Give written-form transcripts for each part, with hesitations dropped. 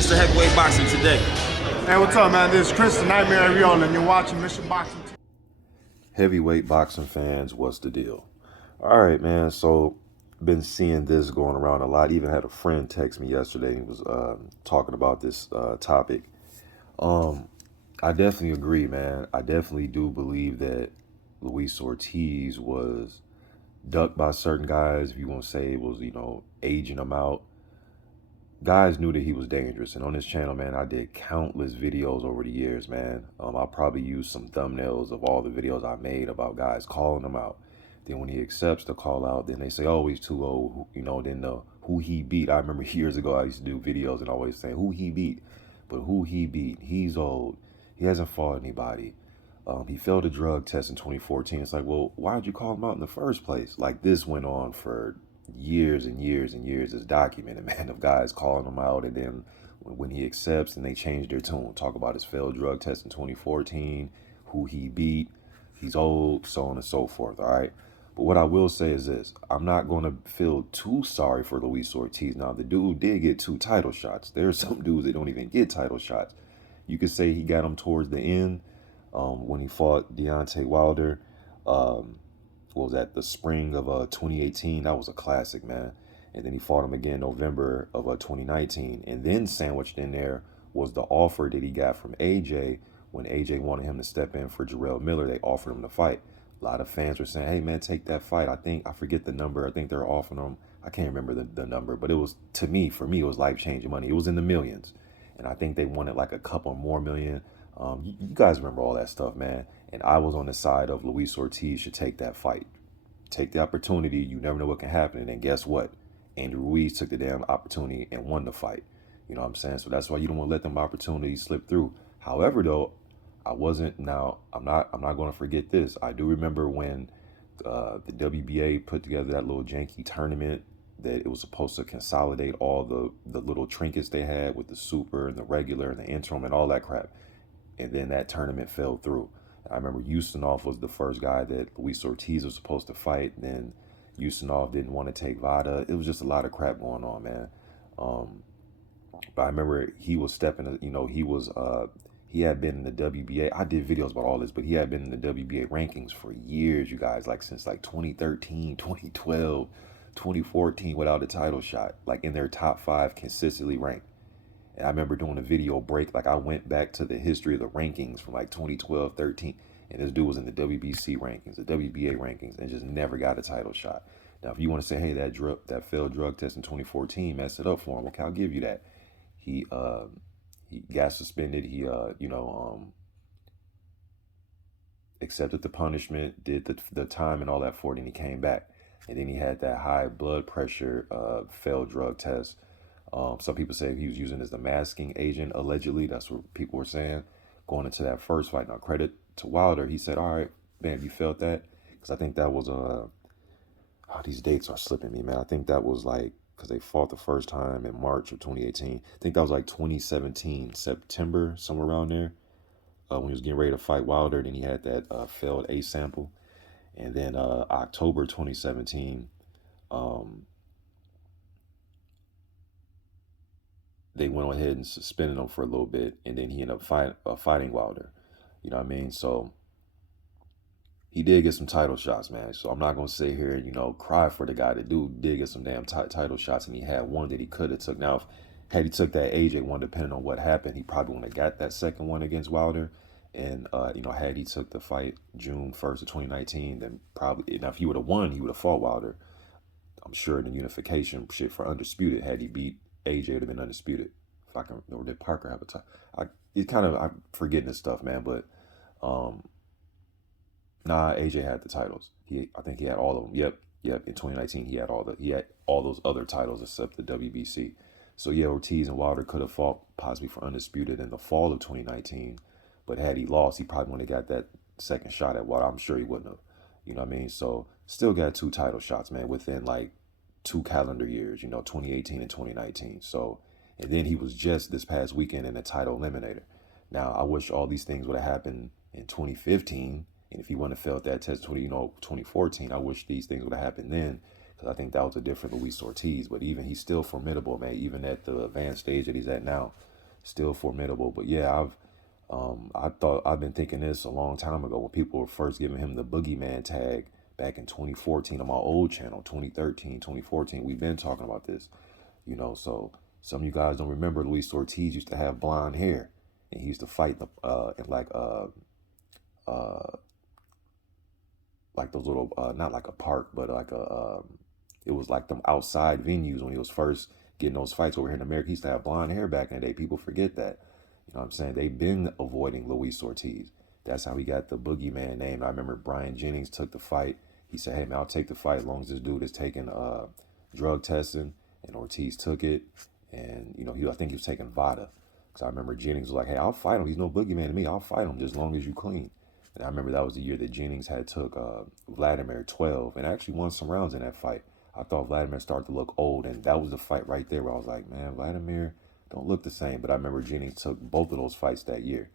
Mr. Heavyweight Boxing today? Hey, what's up, man? This is Chris, the Nightmare Ariola, and you're watching Mission Boxing. Heavyweight boxing fans, what's the deal? All right, man. So, been seeing this going around a lot. Even had a friend text me yesterday. He was talking about this topic. I definitely agree, man. I definitely do believe that Luis Ortiz was ducked by certain guys. If you want to say it was, aging him out. Guys knew that he was dangerous. And on this channel, man, I did countless videos over the years, man. I'll probably use some thumbnails of all the videos I made about guys calling him out. Then when he accepts the call out, then they say, oh, he's too old, then who he beat. I remember years ago, I used to do videos and always saying who he beat. But who he beat, he's old. He hasn't fought anybody. He failed a drug test in 2014. It's like, well, why'd you call him out in the first place? Like, this went on for years and years and years. It's documented, man, of guys calling him out, and then when he accepts, and they change their tune. Talk about his failed drug test in 2014, who he beat, he's old, so on and so forth, all right? But what I will say is this. I'm not going to feel too sorry for Luis Ortiz. Now, the dude did get 2 title shots. There are some dudes that don't even get title shots. You could say he got them towards the end when he fought Deontay Wilder. What was that, the spring of 2018? That was a classic, man. And then he fought him again November of 2019. And then sandwiched in there was the offer that he got from AJ when AJ wanted him to step in for Jarrell Miller. They offered him the fight. A lot of fans were saying, hey, man, take that fight. I forget the number. I think they're offering him. I can't remember the number, but it was, for me, it was life-changing money. It was in the millions. And I think they wanted like a couple more million. You guys remember all that stuff, man. And I was on the side of Luis Ortiz should take that fight. Take the opportunity. You never know what can happen. And then guess what? Andrew Ruiz took the damn opportunity and won the fight. You know what I'm saying? So that's why you don't want to let them opportunities slip through. However, though, I'm not going to forget this. I do remember when the WBA put together that little janky tournament that it was supposed to consolidate all the little trinkets they had with the super and the regular and the interim and all that crap. And then that tournament fell through. I remember Ustinov was the first guy that Luis Ortiz was supposed to fight. And then Ustinov didn't want to take VADA. It was just a lot of crap going on, man. But I remember he was stepping, he had been in the WBA. I did videos about all this, but he had been in the WBA rankings for years, you guys, like since like 2013, 2012, 2014 without a title shot, like in their top 5 consistently ranked. And I remember doing a video break, like I went back to the history of the rankings from like 2012, 13, and this dude was in the WBC rankings, the WBA rankings, and just never got a title shot. Now, if you want to say, hey, that failed drug test in 2014 messed it up for him, okay, I'll give you that. He got suspended. He, accepted the punishment, did the time and all that for it, and he came back. And then he had that high blood pressure failed drug test. Some people say he was using as the masking agent, allegedly. That's what people were saying going into that first fight. Now, credit to Wilder. He said, all right, man, you felt that? Because I think that was, these dates are slipping me, man. I think that was like, because they fought the first time in March of 2018. I think that was like 2017, September, somewhere around there, when he was getting ready to fight Wilder. Then he had that failed A sample. And then October 2017, they went ahead and suspended him for a little bit, and then he ended up fighting Wilder. You know what I mean? So he did get some title shots, man. So I'm not going to sit here and, cry for the guy. The dude did get some damn title shots, and he had one that he could have took. Now, had he took that AJ one, depending on what happened, he probably wouldn't have got that second one against Wilder. And, had he took the fight June 1st of 2019, then probably, now if he would have won, he would have fought Wilder. I'm sure the unification shit for undisputed, had he beat AJ, would have been undisputed. If I can, or did Parker have a time? I'm forgetting this stuff, man, but, nah, AJ had the titles. I think he had all of them. Yep. In 2019, he had all those other titles except the WBC. So yeah, Ortiz and Wilder could have fought possibly for undisputed in the fall of 2019. But had he lost, he probably wouldn't have got that second shot at Wilder. I'm sure he wouldn't have. You know what I mean? So still got 2 title shots, man, within like 2 calendar years, 2018 and 2019. So, and then he was just this past weekend in a title eliminator. Now, I wish all these things would have happened in 2015. And if he wouldn't have failed that test 2014, I wish these things would have happened then, because I think that was a different Luis Ortiz. But even he's still formidable, man, even at the advanced stage that he's at now. still formidable. But yeah, I've been thinking this a long time ago when people were first giving him the boogeyman tag back in 2014 on my old channel, 2013, 2014. We've been talking about this, so some of you guys don't remember Luis Ortiz used to have blonde hair, and he used to fight in like those little, not like a park, but like it was like them outside venues when he was first getting those fights over here in America. He used to have blonde hair back in the day. People forget that. You know what I'm saying? They've been avoiding Luis Ortiz. That's how he got the boogeyman name. I remember Brian Jennings took the fight. He said, hey, man, I'll take the fight as long as this dude is taking drug testing. And Ortiz took it. And, I think he was taking Vada. Because I remember Jennings was like, hey, I'll fight him. He's no boogeyman to me. I'll fight him just as long as you clean. And I remember that was the year that Jennings had took Vladimir 12 and actually won some rounds in that fight. I thought Vladimir started to look old, and that was the fight right there where I was like, man, Vladimir don't look the same. But I remember Jennings took both of those fights that year.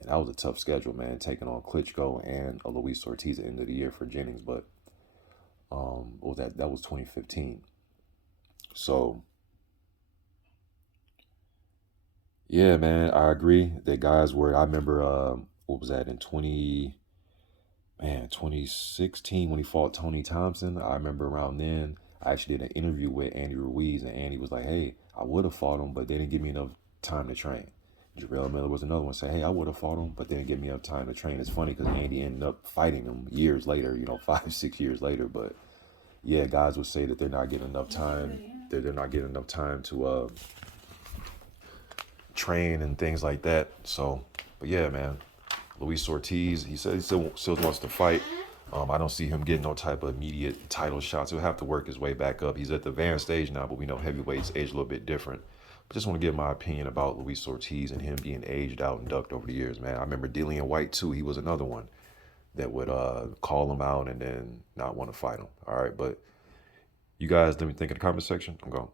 And that was a tough schedule, man, taking on Klitschko and Luis Ortiz at the end of the year for Jennings. But what was that? That was 2015. So, yeah, man, I agree that guys were, I remember, what was that, in 2016 when he fought Tony Thompson. I remember around then, I actually did an interview with Andy Ruiz, and Andy was like, hey, I would have fought him, but they didn't give me enough time to train. Jarrell Miller was another one, say, hey, I would have fought him, but they didn't give me enough time to train. It's funny because Andy ended up fighting him years later, 5-6 years later. But yeah, guys would say that they're not getting enough time. They're not getting enough time to train and things like that. So, but yeah, man, Luis Ortiz, he said he still wants to fight. I don't see him getting no type of immediate title shots. He'll have to work his way back up. He's at the advanced stage now, but we know heavyweights age a little bit different. But just want to give my opinion about Luis Ortiz and him being aged out and ducked over the years, man. I remember Dillian White, too. He was another one that would call him out and then not want to fight him. All right, but you guys let me think in the comment section. I'm going.